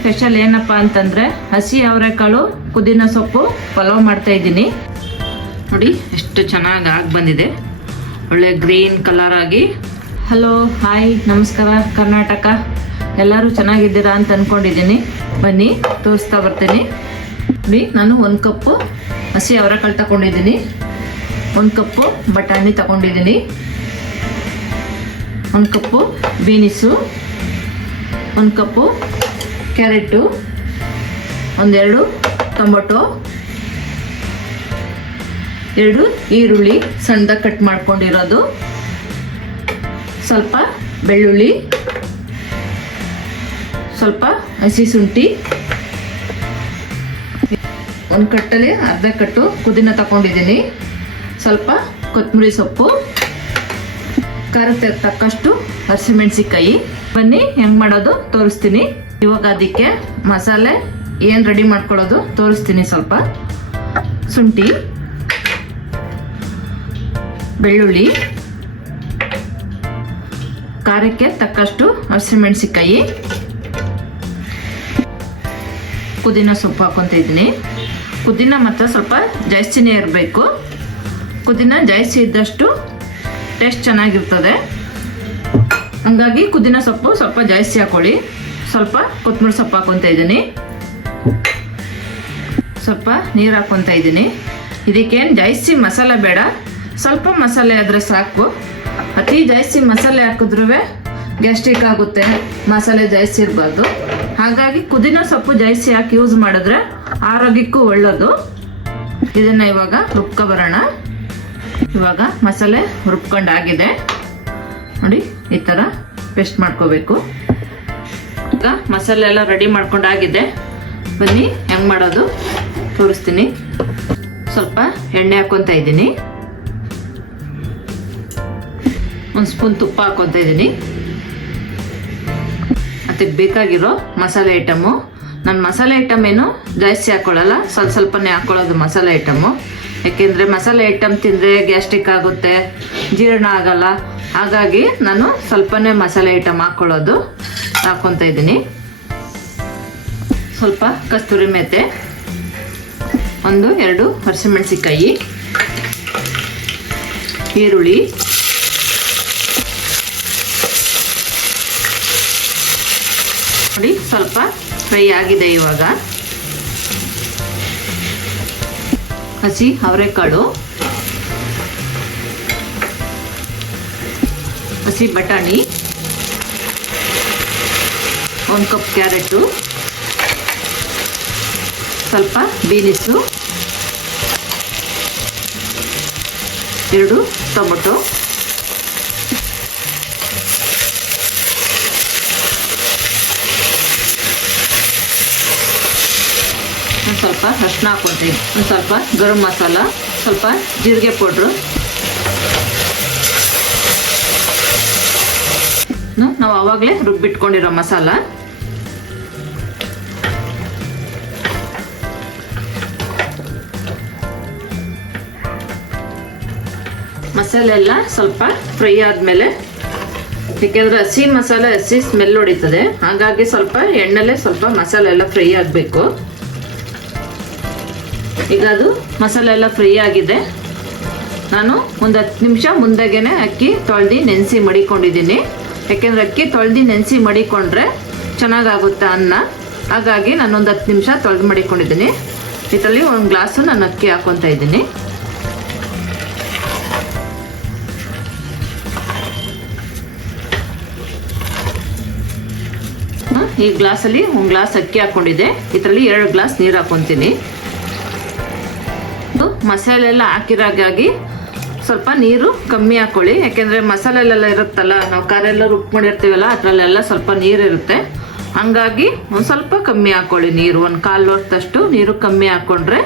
Special ಏನಪ್ಪ ಅಂತಂದರೆ ಹಸಿ ಅವರೆಕಾಳು ಪುದೀನ ಸೊಪ್ಪು ಪಲಾವ್ ಮಾಡ್ತಾ ಇದ್ದೀನಿ. ನೋಡಿ ಎಷ್ಟು ಚೆನ್ನಾಗಿ ಆಗಿ ಬಂದಿದೆ, ಒಳ್ಳೆ ಗ್ರೀನ್ ಕಲರ್ ಆಗಿ. ಹಲೋ, ಹಾಯ್, ನಮಸ್ಕಾರ ಕರ್ನಾಟಕ. ಎಲ್ಲರೂ ಚೆನ್ನಾಗಿದ್ದೀರಾ ಅಂತ ಅಂದ್ಕೊಂಡಿದ್ದೀನಿ. ಬನ್ನಿ ತೋರಿಸ್ತಾ ಬರ್ತೀನಿ. ನೋಡಿ, ನಾನು 1 ಕಪ್ಪು ಹಸಿ ಅವರೆಕಾಳು ತಗೊಂಡಿದ್ದೀನಿ, 1 ಕಪ್ಪು ಬಟಾಣಿ ತಗೊಂಡಿದ್ದೀನಿ, 1 ಕಪ್ಪು ಬೀನಿಸು, 1 ಕಪ್ಪು ಕ್ಯಾರೆಟು, 1-2 ಟೊಮೊಟೊ, 2 ಈರುಳ್ಳಿ ಸಣ್ಣದಾಗಿ ಕಟ್ ಮಾಡ್ಕೊಂಡಿರೋದು, ಸ್ವಲ್ಪ ಬೆಳ್ಳುಳ್ಳಿ, ಸ್ವಲ್ಪ ಹಸಿ ಶುಂಠಿ, 1 ಕಟ್ಟಲ್ಲಿ ಅರ್ಧ ಕಟ್ಟು ಪುದೀನ ತಗೊಂಡಿದ್ದೀನಿ, ಸ್ವಲ್ಪ ಕೊತ್ತಂಬರಿ ಸೊಪ್ಪು, ಖಾರಕ್ಕೆ ತಕ್ಕಷ್ಟು ಹಸಿಮೆಣಸಿಕಾಯಿ. ಬನ್ನಿ ಹೆಂಗೆ ಮಾಡೋದು ತೋರಿಸ್ತೀನಿ. ಇವಾಗ ಅದಕ್ಕೆ ಮಸಾಲೆ ಏನು ರೆಡಿ ಮಾಡ್ಕೊಳ್ಳೋದು ತೋರಿಸ್ತೀನಿ. ಸ್ವಲ್ಪ ಶುಂಠಿ, ಬೆಳ್ಳುಳ್ಳಿ, ಖಾರಕ್ಕೆ ತಕ್ಕಷ್ಟು ಹಸಿಮೆಣಸಿಕಾಯಿ, ಪುದೀನ ಸೊಪ್ಪು ಹಾಕೊತ ಇದ್ದೀನಿ. ಪುದೀನ ಮಾತ್ರ ಸ್ವಲ್ಪ ಜಾಸ್ತಿನೇ ಇರಬೇಕು. ಪುದೀನ ಜಾಸ್ತಿ ಇದ್ದಷ್ಟು ಟೇಸ್ಟ್ ಚೆನ್ನಾಗಿರ್ತದೆ. ಹಂಗಾಗಿ ಪುದೀನ ಸೊಪ್ಪು ಸ್ವಲ್ಪ ಜಾಸ್ತಿ ಹಾಕೊಳ್ಳಿ. ಸ್ವಲ್ಪ ಕೊತ್ತಂಬರಿ ಸೊಪ್ಪು ಹಾಕೊತ ಇದ್ದೀನಿ, ಸ್ವಲ್ಪ ನೀರು ಹಾಕೊತ ಇದ್ದೀನಿ. ಇದಕ್ಕೇನು ಜಾಸ್ತಿ ಮಸಾಲೆ ಬೇಡ, ಸ್ವಲ್ಪ ಮಸಾಲೆ ಆದರೆ ಸಾಕು. ಅತಿ ಜಾಸ್ತಿ ಮಸಾಲೆ ಹಾಕಿದ್ರೂ ಗ್ಯಾಸ್ಟ್ರಿಕ್ ಆಗುತ್ತೆ, ಮಸಾಲೆ ಜಾಸ್ತಿ ಇರಬಾರ್ದು. ಹಾಗಾಗಿ ಪುದೀನ ಸೊಪ್ಪು ಜಾಸ್ತಿ ಹಾಕಿ ಯೂಸ್ ಮಾಡಿದ್ರೆ ಆರೋಗ್ಯಕ್ಕೂ ಒಳ್ಳೆಯದು. ಇದನ್ನು ಇವಾಗ ರುಬ್ಕೊಬರೋಣ. ಇವಾಗ ಮಸಾಲೆ ರುಬ್ಕೊಂಡಾಗಿದೆ ನೋಡಿ, ಈ ಥರ ಪೇಸ್ಟ್ ಮಾಡ್ಕೋಬೇಕು. ಈಗ ಮಸಾಲೆ ಎಲ್ಲ ರೆಡಿ ಮಾಡ್ಕೊಂಡಾಗಿದೆ. ಬನ್ನಿ ಹೆಂಗೆ ಮಾಡೋದು ತೋರಿಸ್ತೀನಿ. ಸ್ವಲ್ಪ ಎಣ್ಣೆ ಹಾಕ್ಕೊತಾ ಇದ್ದೀನಿ, 1 ಸ್ಪೂನ್ ತುಪ್ಪ ಹಾಕ್ಕೊತಾ ಇದ್ದೀನಿ. ಅದಕ್ಕೆ ಬೇಕಾಗಿರೋ ಮಸಾಲೆ ಐಟಮು. ನಾನು ಮಸಾಲೆ ಐಟಮ್ ಏನು ಜಾಸ್ತಿ ಹಾಕ್ಕೊಳ್ಳಲ್ಲ, ಸ್ವಲ್ಪನೇ ಹಾಕ್ಕೊಳ್ಳೋದು ಮಸಾಲೆ ಐಟಮು. ಯಾಕೆಂದರೆ ಮಸಾಲೆ ಐಟಮ್ ತಿಂದರೆ ಗ್ಯಾಸ್ಟ್ರಿಕ್ ಆಗುತ್ತೆ, ಜೀರ್ಣ ಆಗಲ್ಲ. ಹಾಗಾಗಿ ನಾನು ಸ್ವಲ್ಪನೇ ಮಸಾಲೆ ಐಟಮ್ ಹಾಕ್ಕೊತಾ ಇದ್ದೀನಿ. ಸ್ವಲ್ಪ ಕಸ್ತೂರಿ ಮೆಂತೆ, 1-2 ಹಸಿಮೆಣಸಿಕಾಯಿ, ಈರುಳ್ಳಿ, ನೋಡಿ ಸ್ವಲ್ಪ ಫ್ರೈ ಆಗಿದೆ. ಇವಾಗ ಹಸಿ ಅವರೆಕಾಳು, ಹಸಿ ಬಟಾಣಿ, 1 ಕಪ್ ಕ್ಯಾರೆಟು, ಸ್ವಲ್ಪ ಬೀನಿಸು, 2 ಟೊಮೊಟೊ, ಸ್ವಲ್ಪ ಅರಿಶಿನ ಹಾಕ್ಕೊತೀನಿ, ಸ್ವಲ್ಪ ಗರಂ ಮಸಾಲ, ಸ್ವಲ್ಪ ಜೀರಿಗೆ ಪೌಡ್ರು. ನಾವು ಆವಾಗಲೇ ರುಬ್ಬಿಟ್ಕೊಂಡಿರೋ ಮಸಾಲ, ಮಸಾಲೆ ಎಲ್ಲ ಸ್ವಲ್ಪ ಫ್ರೈ ಆದಮೇಲೆ, ಏಕೆಂದರೆ ಹಸಿ ಮಸಾಲೆ ಹಸಿ ಸ್ಮೆಲ್ ಹೊಡಿತದೆ, ಹಾಗಾಗಿ ಸ್ವಲ್ಪ ಎಣ್ಣೆಲೆ ಸ್ವಲ್ಪ ಮಸಾಲೆ ಎಲ್ಲ ಫ್ರೈ ಆಗಬೇಕು. ಈಗ ಅದು ಮಸಾಲೆ ಎಲ್ಲ ಫ್ರೈ ಆಗಿದೆ. ನಾನು ಒಂದು 10 ನಿಮಿಷ ಮುಂದಾಗೇನೆ ಅಕ್ಕಿ ತೊಳೆದು ನೆನೆಸಿ ಮಡಿಕೊಂಡಿದ್ದೀನಿ. ಯಾಕೆಂದರೆ ಅಕ್ಕಿ ತೊಳೆದು ನೆನೆಸಿ ಮಡಿಕೊಂಡ್ರೆ ಚೆನ್ನಾಗಾಗುತ್ತೆ ಅನ್ನ. ಹಾಗಾಗಿ ನಾನೊಂದು 10 ನಿಮಿಷ ತೊಳೆದು ಮಡಿಕೊಂಡಿದ್ದೀನಿ. ಇದರಲ್ಲಿ 1 ಗ್ಲಾಸು ನಾನು ಅಕ್ಕಿ ಹಾಕ್ಕೊತಾ ಇದ್ದೀನಿ. ಈ ಗ್ಲಾಸಲ್ಲಿ 1 ಗ್ಲಾಸ್ ಅಕ್ಕಿ ಹಾಕ್ಕೊಂಡಿದ್ದೆ. ಇದರಲ್ಲಿ 2 ಗ್ಲಾಸ್ ನೀರು ಹಾಕ್ಕೊತೀನಿ. ಮಸಾಲೆ ಎಲ್ಲ ಹಾಕಿರಾಗಾಗಿ ಸ್ವಲ್ಪ ನೀರು ಕಮ್ಮಿ ಹಾಕ್ಕೊಳ್ಳಿ. ಯಾಕೆಂದರೆ ಮಸಾಲೆಲ್ಲ ಇರುತ್ತಲ್ಲ, ನಾವು ಖಾರ ಎಲ್ಲ ರುಬ್ಕೊಂಡಿರ್ತೀವಲ್ಲ, ಅದರಲ್ಲೆಲ್ಲ ಸ್ವಲ್ಪ ನೀರು ಇರುತ್ತೆ. ಹಂಗಾಗಿ ಒಂದು ಸ್ವಲ್ಪ ಕಮ್ಮಿ ಹಾಕ್ಕೊಳ್ಳಿ ನೀರು. 1/4 ಲೋಟದಷ್ಟು ನೀರು ಕಮ್ಮಿ ಹಾಕ್ಕೊಂಡ್ರೆ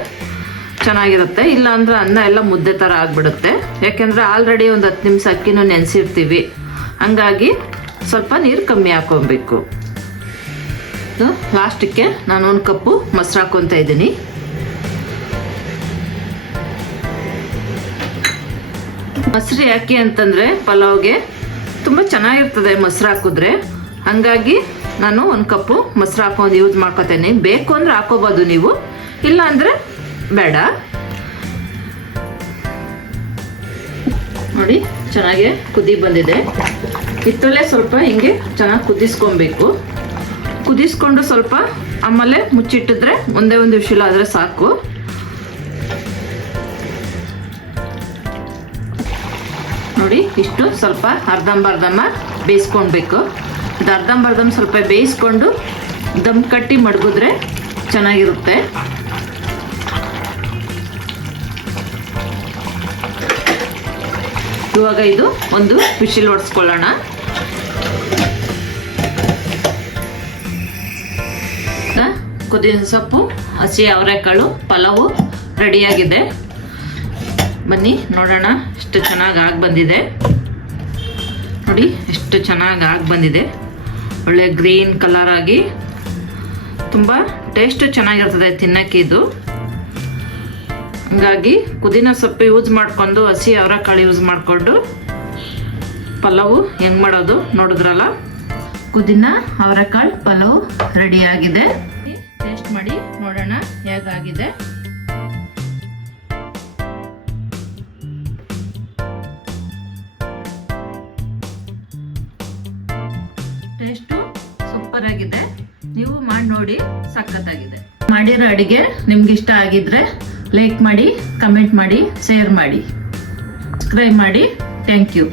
ಚೆನ್ನಾಗಿರುತ್ತೆ. ಇಲ್ಲಾಂದ್ರೆ ಅನ್ನ ಎಲ್ಲ ಮುದ್ದೆ ಥರ ಆಗಿಬಿಡುತ್ತೆ. ಯಾಕೆಂದರೆ ಆಲ್ರೆಡಿ ಒಂದು 10 ನಿಮಿಷ ಅಕ್ಕಿನೂ ನೆನೆಸಿರ್ತೀವಿ. ಹಂಗಾಗಿ ಸ್ವಲ್ಪ ನೀರು ಕಮ್ಮಿ ಹಾಕ್ಕೊಬೇಕು. ಲಾಸ್ಟಕ್ಕೆ ನಾನು 1 ಕಪ್ಪು ಮೊಸರು ಹಾಕ್ಕೊತಾ ಇದ್ದೀನಿ. ಮೊಸರು ಯಾಕೆ ಅಂತಂದರೆ ಪಲಾವ್ಗೆ ತುಂಬ ಚೆನ್ನಾಗಿರ್ತದೆ ಮೊಸರು ಹಾಕಿದ್ರೆ. ಹಂಗಾಗಿ ನಾನು 1 ಕಪ್ಪು ಮೊಸರು ಹಾಕೊಂಡು ಯೂಸ್ ಮಾಡ್ಕೊತೇನೆ. ಬೇಕು ಅಂದರೆ ಹಾಕೋಬೋದು ನೀವು, ಇಲ್ಲ ಅಂದರೆ ಬೇಡ. ನೋಡಿ ಚೆನ್ನಾಗಿ ಕುದಿ ಬಂದಿದೆ. ಹಿತ್ತಲ್ಲೇ ಸ್ವಲ್ಪ ಹಿಂಗೆ ಚೆನ್ನಾಗಿ ಕುದಿಸ್ಕೊಬೇಕು. ಕುದಿಸ್ಕೊಂಡು ಸ್ವಲ್ಪ ಆಮೇಲೆ ಮುಚ್ಚಿಟ್ಟಿದ್ರೆ ಒಂದೇ ಒಂದು ವಿಷಲ್ ಆದರೆ ಸಾಕು. ನೋಡಿ ಇಷ್ಟು ಸ್ವಲ್ಪ ಅರ್ಧಂಬರ್ಧಮ್ಮ ಬೇಯಿಸ್ಕೊಳ್ಬೇಕು. ಇದು ಅರ್ಧಂಬರ್ಧಮ್ಮ ಸ್ವಲ್ಪ ಬೇಯಿಸ್ಕೊಂಡು ದಮ್ ಕಟ್ಟಿ ಮಡಗಿದ್ರೆ ಚೆನ್ನಾಗಿರುತ್ತೆ. ಇವಾಗ ಇದು ಒಂದು ವಿಷಲ್ ಹೊಡ್ಸ್ಕೊಳ್ಳೋಣ. ಕುದಿದ ಸೊಪ್ಪು, ಹಸಿ ಅವರೆಕಾಳು ಪಲಾವು ರೆಡಿಯಾಗಿದೆ. ಬನ್ನಿ ನೋಡೋಣ ಎಷ್ಟು ಚೆನ್ನಾಗಿ ಆಗಿ ಬಂದಿದೆ. ನೋಡಿ ಎಷ್ಟು ಚೆನ್ನಾಗಿ ಆಗಿ ಬಂದಿದೆ. ಒಳ್ಳೆ ಗ್ರೀನ್ ಕಲರ್ ಆಗಿ ತುಂಬ ಟೇಸ್ಟು ಚೆನ್ನಾಗಿರ್ತದೆ ತಿನ್ನಕ್ಕೆ ಇದು. ಹಂಗಾಗಿ ಪುದೀನ ಸೊಪ್ಪು ಯೂಸ್ ಮಾಡಿಕೊಂಡು ಹಸಿ ಅವರೆಕಾಳು ಯೂಸ್ ಮಾಡಿಕೊಂಡು ಪಲಾವು ಹೆಂಗೆ ಮಾಡೋದು ನೋಡಿದ್ರಲ್ಲ. ಪುದೀನ ಅವರೆಕಾಳು ಪಲಾವು ರೆಡಿಯಾಗಿದೆ. ಟೇಸ್ಟ್ ಮಾಡಿ ನೋಡೋಣ ಹೇಗಾಗಿದೆ. ಟೇಸ್ಟು ಸೂಪರ್ ಆಗಿದೆ. ನೀವು ಮಾಡಿ ನೋಡಿ, ಸಖತ್ತಾಗಿದೆ. ಮಾಡಿರೋ ಅಡಿಗೆ ನಿಮ್ಗೆ ಇಷ್ಟ ಆಗಿದ್ರೆ ಲೈಕ್ ಮಾಡಿ, ಕಮೆಂಟ್ ಮಾಡಿ, ಶೇರ್ ಮಾಡಿ, ಸಬ್ಸ್ಕ್ರೈಬ್ ಮಾಡಿ. Thank you.